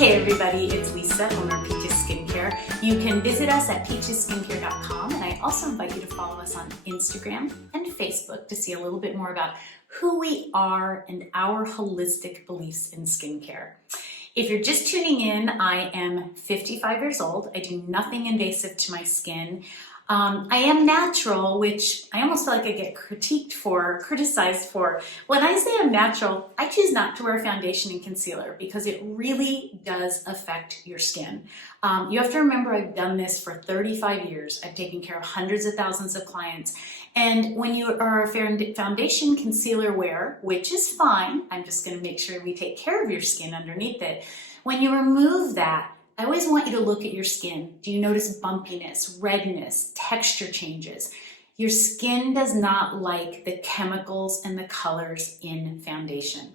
Hey everybody, it's Lisa, owner of Peaches Skincare. You can visit us at peachesskincare.com, and I also invite you to follow us on Instagram and Facebook to see a little bit more about who we are and our holistic beliefs in skincare. If you're just tuning in, I am 55 years old. I do nothing invasive to my skin. I am natural, which I almost feel like I get criticized for. When I say I'm natural, I choose not to wear foundation and concealer because it really does affect your skin. You have to remember I've done this for 35 years. I've taken care of hundreds of thousands of clients. And when you are a foundation concealer wearer, which is fine, I'm just going to make sure we take care of your skin underneath it. When you remove that, I always want you to look at your skin. Do you notice bumpiness, redness, texture changes? Your skin does not like the chemicals and the colors in foundation.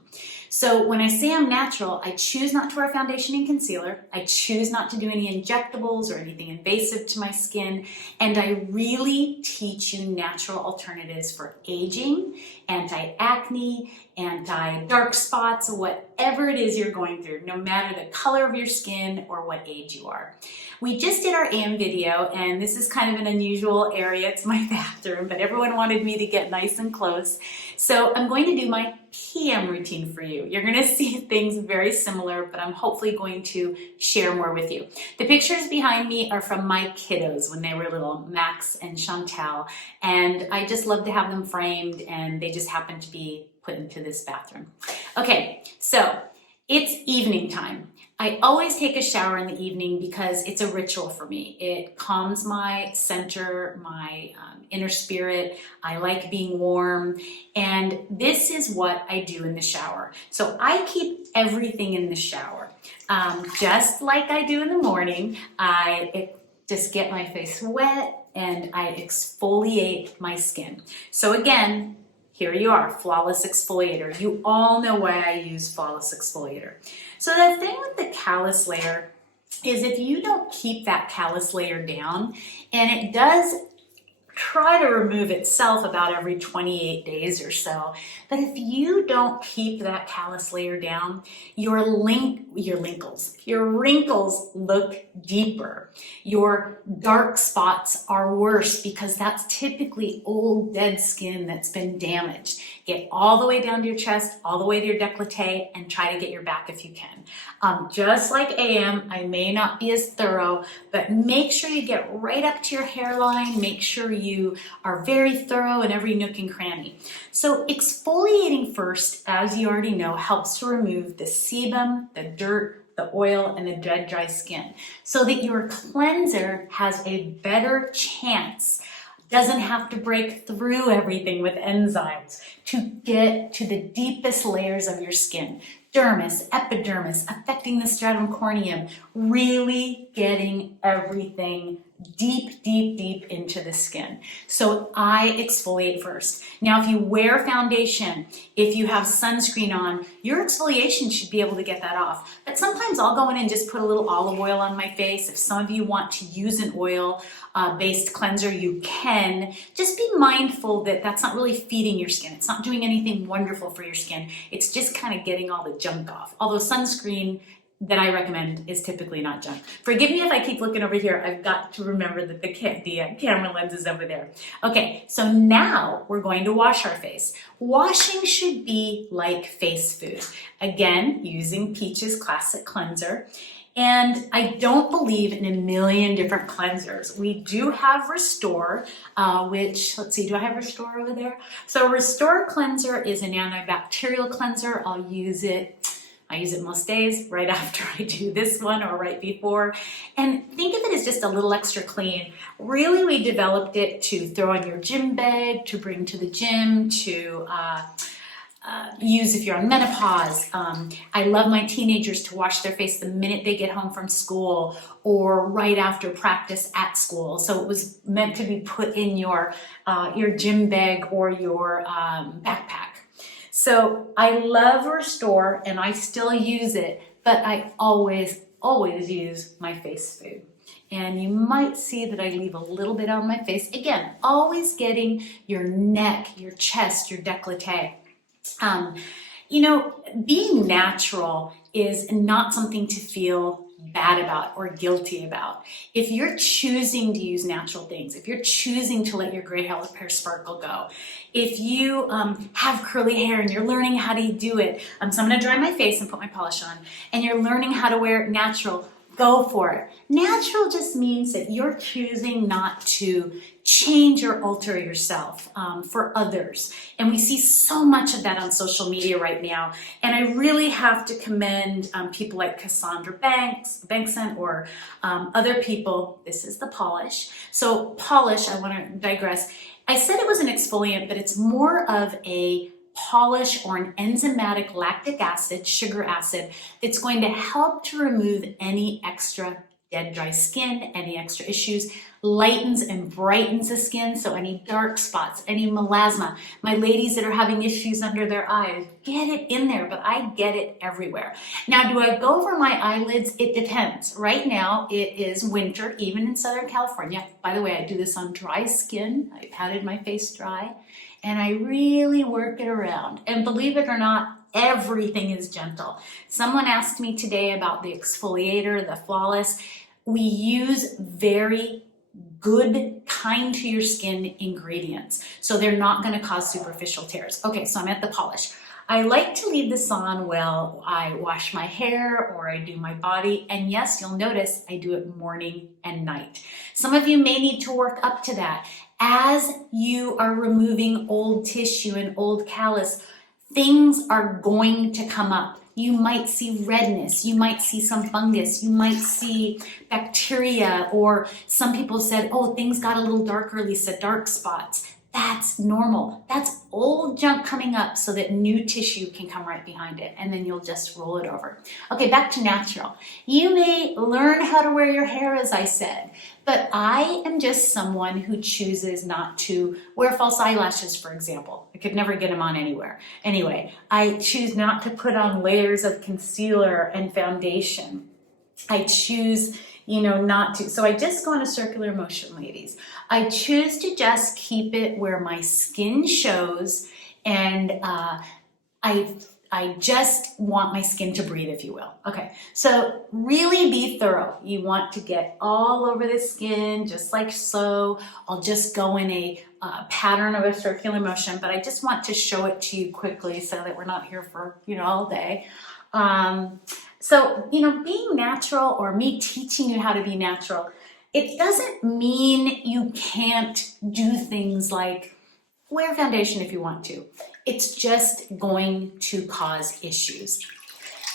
So when I say I'm natural, I choose not to wear foundation and concealer. I choose not to do any injectables or anything invasive to my skin. And I really teach you natural alternatives for aging, anti-acne, anti-dark spots, whatever it is you're going through, no matter the color of your skin or what age you are. We just did our AM video, and this is kind of an unusual area. It's my bathroom, but everyone wanted me to get nice and close. So I'm going to do my PM routine for you. You're going to see things very similar, but I'm hopefully going to share more with you. The pictures behind me are from my kiddos when they were little, Max and Chantel, and I just love to have them framed, and they just happen to be put into this bathroom. Okay, so it's evening time. I always take a shower in the evening because it's a ritual for me. It calms my center, my inner spirit. I like being warm, and this is what I do in the shower. So I keep everything in the shower. Just like I do in the morning, I just get my face wet and I exfoliate my skin. So again, here you are, Flawless Exfoliator. You all know why I use Flawless Exfoliator. So the thing with the callus layer is if you don't keep that callus layer down, and it does try to remove itself about every 28 days or so, but if you don't keep that callus layer down, your wrinkles look deeper. Your dark spots are worse because that's typically old dead skin that's been damaged. Get all the way down to your chest, all the way to your décolleté, and try to get your back if you can. Just like AM, I may not be as thorough, but make sure you get right up to your hairline. Make sure you are very thorough in every nook and cranny. So exfoliating first, as you already know, helps to remove the sebum, the dirt, the oil, and the dead, dry skin, so that your cleanser has a better chance, doesn't have to break through everything with enzymes to get to the deepest layers of your skin. Dermis, epidermis, affecting the stratum corneum, really getting everything deep, deep, deep into the skin. So I exfoliate first. Now, if you wear foundation, if you have sunscreen on, your exfoliation should be able to get that off. But sometimes I'll go in and just put a little olive oil on my face. If some of you want to use an oil-based cleanser, you can. Just be mindful that that's not really feeding your skin. It's not doing anything wonderful for your skin. It's just kind of getting all the junk off. Although sunscreen that I recommend is typically not junk. Forgive me if I keep looking over here. I've got to remember that the camera lens is over there. Okay, so now we're going to wash our face. Washing should be like face food. Again, using Peach's Classic Cleanser. And I don't believe in a million different cleansers. We do have Restore, which, let's see, do I have Restore over there? So Restore Cleanser is an antibacterial cleanser. I use it most days, right after I do this one or right before. And think of it as just a little extra clean. Really, we developed it to throw on your gym bag, to bring to the gym, to use if you're on menopause. I love my teenagers to wash their face the minute they get home from school or right after practice at school. So it was meant to be put in your gym bag or your backpack. So I love Restore, and I still use it, but I always use my face food. And you might see that I leave a little bit on my face. Again, always getting your neck, your chest, your décolleté. you know, being natural is not something to feel bad about or guilty about. If you're choosing to use natural things, if you're choosing to let your gray hair sparkle go, if you have curly hair and you're learning how to do it, so I'm gonna dry my face and put my polish on, and you're learning how to wear it natural, go for it. Natural just means that you're choosing not to change or alter yourself for others. And we see so much of that on social media right now. And I really have to commend people like Cassandra Bankson or other people. This is the polish. So polish, I want to digress. I said it was an exfoliant, but it's more of a polish or an enzymatic lactic acid, sugar acid, that's going to help to remove any extra dead, dry skin, any extra issues, lightens and brightens the skin, so any dark spots, any melasma. My ladies that are having issues under their eyes, get it in there, but I get it everywhere. Now, do I go over my eyelids? It depends. Right now, it is winter, even in Southern California. By the way, I do this on dry skin. I patted my face dry, and I really work it around. And believe it or not, everything is gentle. Someone asked me today about the exfoliator, the Flawless. We use very good, kind to your skin ingredients, so they're not going to cause superficial tears. Okay, so I'm at the polish. I like to leave this on while I wash my hair or I do my body, and yes, you'll notice I do it morning and night. Some of you may need to work up to that. As you are removing old tissue and old callus, things are going to come up. You might see redness, you might see some fungus, you might see bacteria, or some people said, oh, things got a little darker, Lisa, dark spots. That's normal. That's old junk coming up so that new tissue can come right behind it, and then you'll just roll it over. Okay, back to natural. You may learn how to wear your hair, as I said, but I am just someone who chooses not to wear false eyelashes, for example. I could never get them on anywhere. Anyway, I choose not to put on layers of concealer and foundation. I choose, not to. So I just go in a circular motion, ladies. I choose to just keep it where my skin shows, and I just want my skin to breathe, if you will. Okay, so really be thorough. You want to get all over the skin, just like so. I'll just go in a pattern of a circular motion, but I just want to show it to you quickly so that we're not here for, all day. So, being natural, or me teaching you how to be natural, it doesn't mean you can't do things like wear foundation if you want to. It's just going to cause issues.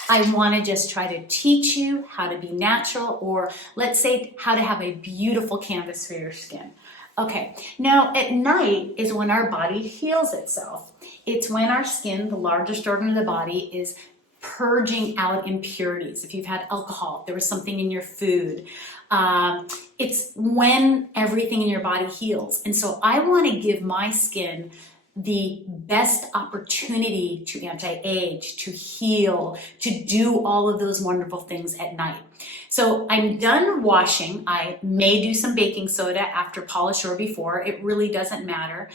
I want to just try to teach you how to be natural, or let's say how to have a beautiful canvas for your skin. Okay, now at night is when our body heals itself. It's when our skin, the largest organ of the body, is purging out impurities. If you've had alcohol, there was something in your food. It's when everything in your body heals. And so I want to give my skin the best opportunity to anti-age, to heal, to do all of those wonderful things at night. So I'm done washing. I may do some baking soda after polish or before. It really doesn't matter.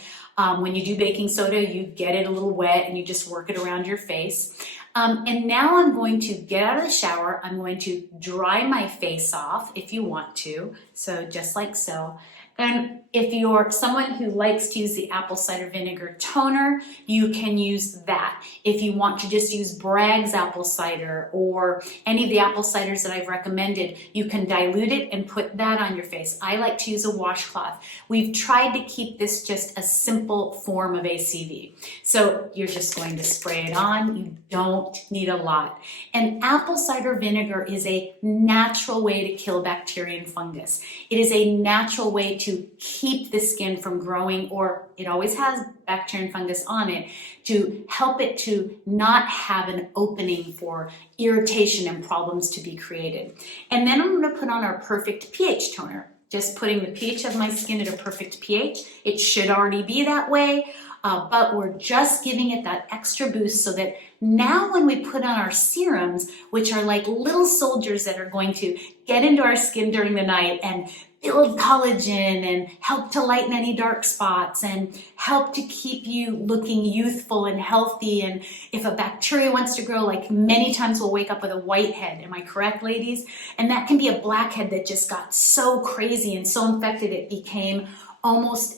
When you do baking soda, you get it a little wet and you just work it around your face. And now I'm going to get out of the shower. I'm going to dry my face off if you want to. So just like so. And if you're someone who likes to use the apple cider vinegar toner, you can use that. If you want to just use Bragg's apple cider or any of the apple ciders that I've recommended, you can dilute it and put that on your face. I like to use a washcloth. We've tried to keep this just a simple form of ACV. So you're just going to spray it on. You don't need a lot. And apple cider vinegar is a natural way to kill bacteria and fungus. It is a natural way to keep the skin from growing, or it always has bacteria and fungus on it, to help it to not have an opening for irritation and problems to be created. And then I'm going to put on our perfect pH toner. Just putting the pH of my skin at a perfect pH. It should already be that way, but we're just giving it that extra boost so that now when we put on our serums, which are like little soldiers that are going to get into our skin during the night and build collagen and help to lighten any dark spots and help to keep you looking youthful and healthy. And if a bacteria wants to grow, like many times we'll wake up with a whitehead. Am I correct, ladies? And that can be a blackhead that just got so crazy and so infected it became almost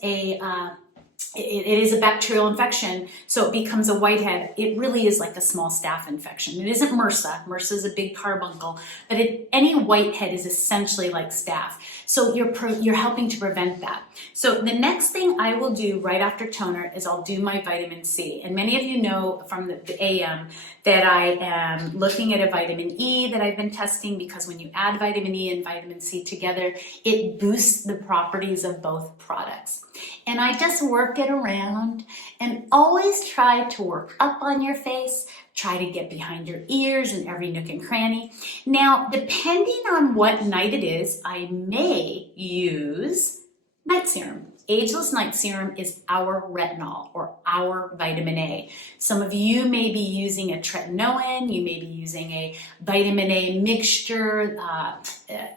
it is a bacterial infection, so it becomes a whitehead. It really is like a small staph infection. It isn't MRSA. MRSA is a big carbuncle, but any whitehead is essentially like staph. So you're helping to prevent that. So the next thing I will do right after toner is I'll do my vitamin C. And many of you know from the AM that I am looking at a vitamin E that I've been testing, because when you add vitamin E and vitamin C together, it boosts the properties of both products. And I just work it around and always try to work up on your face, try to get behind your ears and every nook and cranny. Now, depending on what night it is, I may use night serum. Ageless Night Serum is our retinol or our vitamin A. Some of you may be using a tretinoin, you may be using a vitamin A mixture.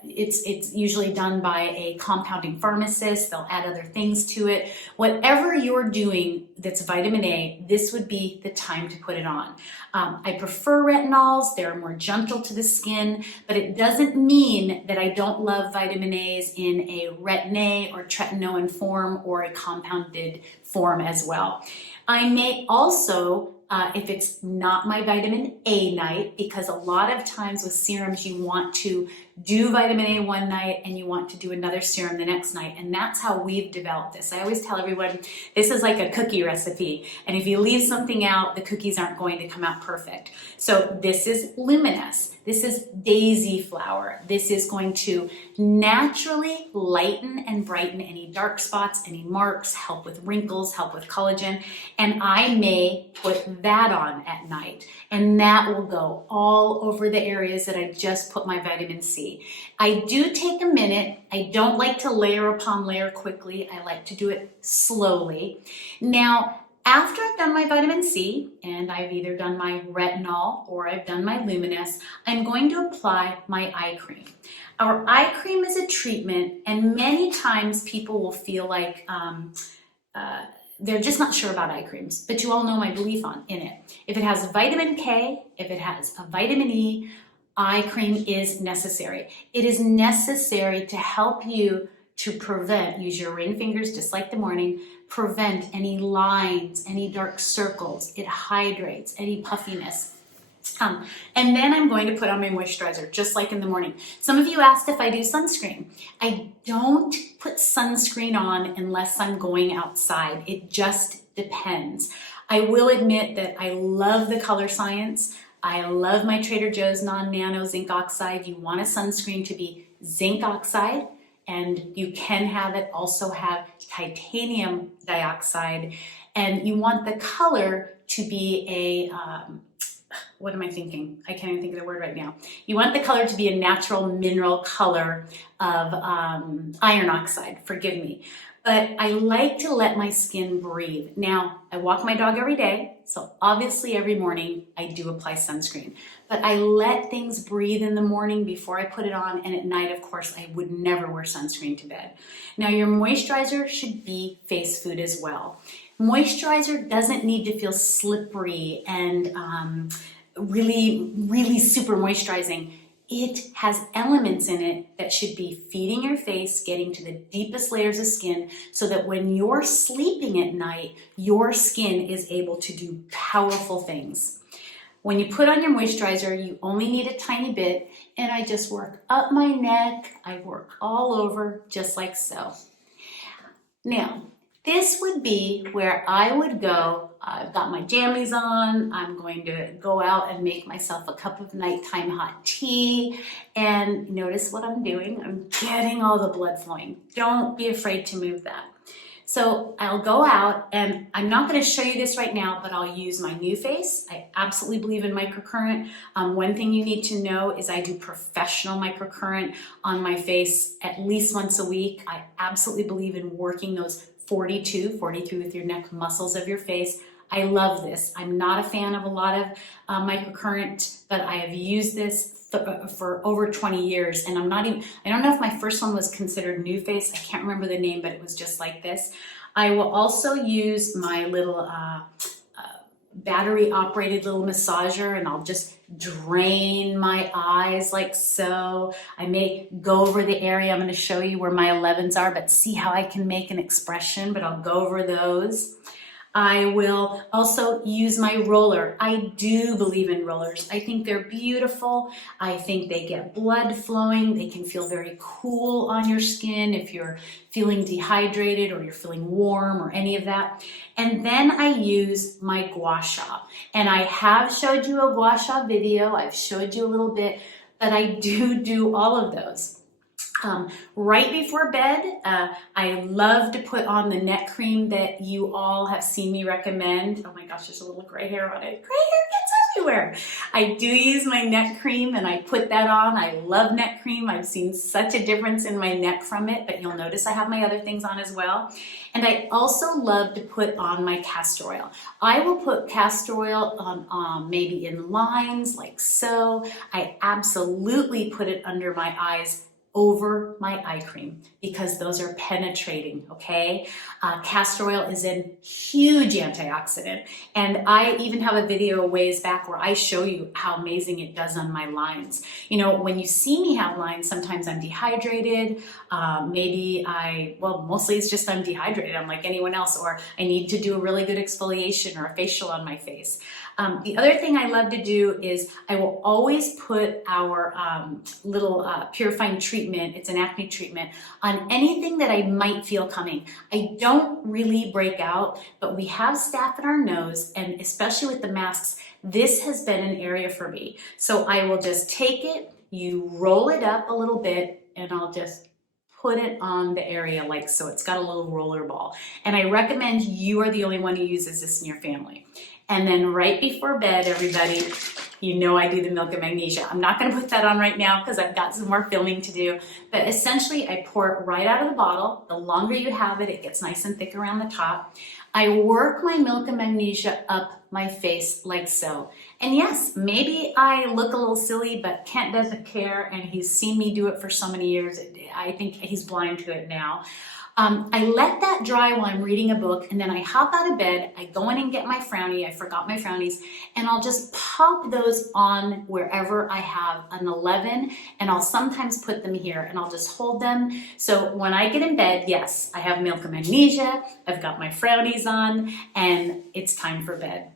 It's usually done by a compounding pharmacist. They'll add other things to it. Whatever you're doing that's vitamin A, this would be the time to put it on. I prefer retinols. They're more gentle to the skin, but it doesn't mean that I don't love vitamin A's in a retin-A or tretinoin form or a compounded form as well. I may also, if it's not my vitamin A night, because a lot of times with serums you want to do vitamin A one night and you want to do another serum the next night, and that's how we've developed this. I always tell everyone this is like a cookie recipe, and if you leave something out, the cookies aren't going to come out perfect. So this is luminous. This is daisy flower. This is going to naturally lighten and brighten any dark spots, any marks, help with wrinkles, help with collagen. And I may put that on at night, and that will go all over the areas that I just put my vitamin C. I do take a minute. I don't like to layer upon layer quickly. I like to do it slowly. Now, after I've done my vitamin C and I've either done my retinol or I've done my luminous, I'm going to apply my eye cream. Our eye cream is a treatment, and many times people will feel like they're just not sure about eye creams, but you all know my belief in it. If it has vitamin K, if it has a vitamin E, eye cream is necessary. It is necessary to help you to prevent, use your ring fingers just like the morning, prevent any lines, any dark circles. It hydrates, any puffiness. And then I'm going to put on my moisturizer, just like in the morning. Some of you asked if I do sunscreen. I don't put sunscreen on unless I'm going outside. It just depends. I will admit that I love the color science. I love my Trader Joe's non-nano zinc oxide. You want a sunscreen to be zinc oxide, and you can have it also have titanium dioxide, and you want the color to be a, what am I thinking? I can't even think of the word right now. You want the color to be a natural mineral color of iron oxide, forgive me. But I like to let my skin breathe. Now, I walk my dog every day, so obviously every morning I do apply sunscreen. But I let things breathe in the morning before I put it on, and at night, of course, I would never wear sunscreen to bed. Now, your moisturizer should be face food as well. Moisturizer doesn't need to feel slippery and really, really super moisturizing. It has elements in it that should be feeding your face, getting to the deepest layers of skin, so that when you're sleeping at night, your skin is able to do powerful things. When you put on your moisturizer, you only need a tiny bit, and I just work up my neck. I work all over, just like so. Now, this would be where I would go. I've got my jammies on. I'm going to go out and make myself a cup of nighttime hot tea. And notice what I'm doing. I'm getting all the blood flowing. Don't be afraid to move that. So I'll go out, and I'm not going to show you this right now, but I'll use my new face. I absolutely believe in microcurrent. One thing you need to know is I do professional microcurrent on my face at least once a week. I absolutely believe in working those 43 with your neck muscles of your face. I love this. I'm not a fan of a lot of microcurrent, but I have used this for over 20 years, and I don't know if my first one was considered New Face. I can't remember the name, but it was just like this. I will also use my little battery operated little massager, and I'll just drain my eyes like so. I may go over the area. I'm going to show you where my 11s are, but see how I can make an expression, but I'll go over those. I will also use my roller. I do believe in rollers. I think they're beautiful. I think they get blood flowing. They can feel very cool on your skin if you're feeling dehydrated or you're feeling warm or any of that. And then I use my gua sha. And I have showed you a gua sha video. I've showed you a little bit, but I do all of those. Right before bed, I love to put on the neck cream that you all have seen me recommend. Oh my gosh, there's a little gray hair on it. Gray hair gets everywhere. I do use my neck cream and I put that on. I love neck cream. I've seen such a difference in my neck from it, but you'll notice I have my other things on as well. And I also love to put on my castor oil. I will put castor oil on maybe in lines like so. I absolutely put it under my eyes over my eye cream because those are penetrating, okay? Castor oil is a huge antioxidant, and I even have a video a ways back where I show you how amazing it does on my lines. You know, when you see me have lines, sometimes I'm dehydrated, mostly it's just I'm dehydrated, I'm like anyone else, or I need to do a really good exfoliation or a facial on my face. The other thing I love to do is I will always put our little purifying treatment, it's an acne treatment, on anything that I might feel coming. I don't really break out, but we have staph in our nose, and especially with the masks, this has been an area for me. So I will just take it, you roll it up a little bit, and I'll just put it on the area like so. It's got a little roller ball. And I recommend you are the only one who uses this in your family. And then right before bed, everybody, you know I do the milk and magnesia. I'm not gonna put that on right now because I've got some more filming to do, but essentially I pour it right out of the bottle. The longer you have it, it gets nice and thick around the top. I work my milk and magnesia up my face like so. And yes, maybe I look a little silly, but Kent doesn't care, and he's seen me do it for so many years. I think he's blind to it now. I let that dry while I'm reading a book, and then I hop out of bed, I go in and get my frownie, I forgot my frownies, and I'll just pop those on wherever I have an 11, and I'll sometimes put them here, and I'll just hold them. So when I get in bed, yes, I have milk and magnesia, I've got my frownies on, and it's time for bed.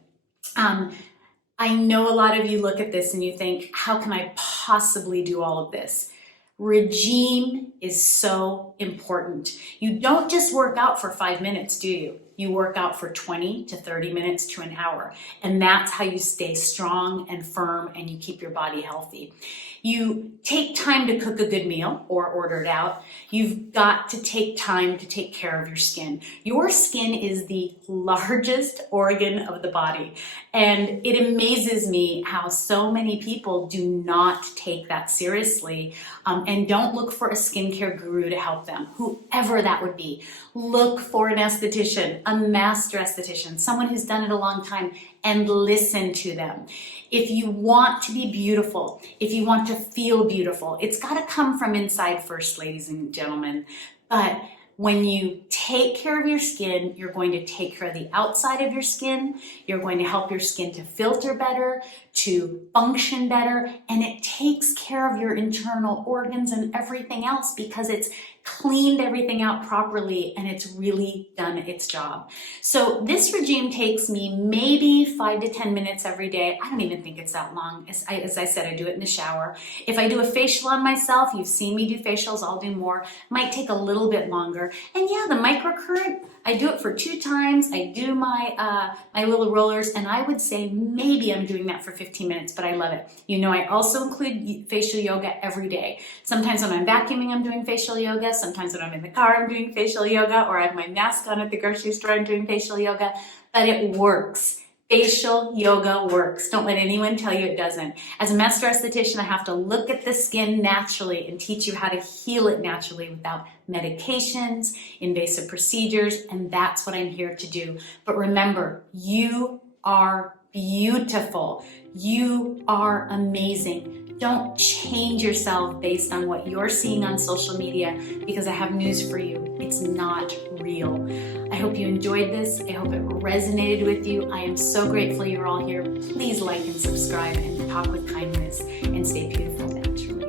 I know a lot of you look at this and you think, how can I possibly do all of this? Regime is so important. You don't just work out for 5 minutes, do you? You work out for 20 to 30 minutes to an hour. And that's how you stay strong and firm and you keep your body healthy. You take time to cook a good meal or order it out. You've got to take time to take care of your skin. Your skin is the largest organ of the body. And it amazes me how so many people do not take that seriously and don't look for a skincare guru to help them, whoever that would be. Look for an esthetician, a master esthetician, someone who's done it a long time, and listen to them. If you want to be beautiful, if you want to feel beautiful, it's got to come from inside first, ladies and gentlemen. But when you take care of your skin, you're going to take care of the outside of your skin. You're going to help your skin to filter better, to function better, and it takes care of your internal organs and everything else because it's cleaned everything out properly and it's really done its job. So this regime takes me maybe 5 to 10 minutes every day. I don't even think it's that long. As I said, I do it in the shower. If I do a facial on myself, you've seen me do facials, I'll do more. Might take a little bit longer. And yeah, the microcurrent, I do it for 2 times. I do my little rollers, and I would say maybe I'm doing that for 15 minutes, but I love it. You know, I also include facial yoga every day. Sometimes when I'm vacuuming, I'm doing facial yoga. Sometimes when I'm in the car, I'm doing facial yoga, or I have my mask on at the grocery store, I'm doing facial yoga, but it works. Facial yoga works. Don't let anyone tell you it doesn't. As a master esthetician, I have to look at the skin naturally and teach you how to heal it naturally without medications, invasive procedures, and that's what I'm here to do. But remember, you are beautiful. You are amazing. Don't change yourself based on what you're seeing on social media, because I have news for you. It's not real. I hope you enjoyed this. I hope it resonated with you. I am so grateful you're all here. Please like and subscribe and talk with kindness and stay beautiful naturally.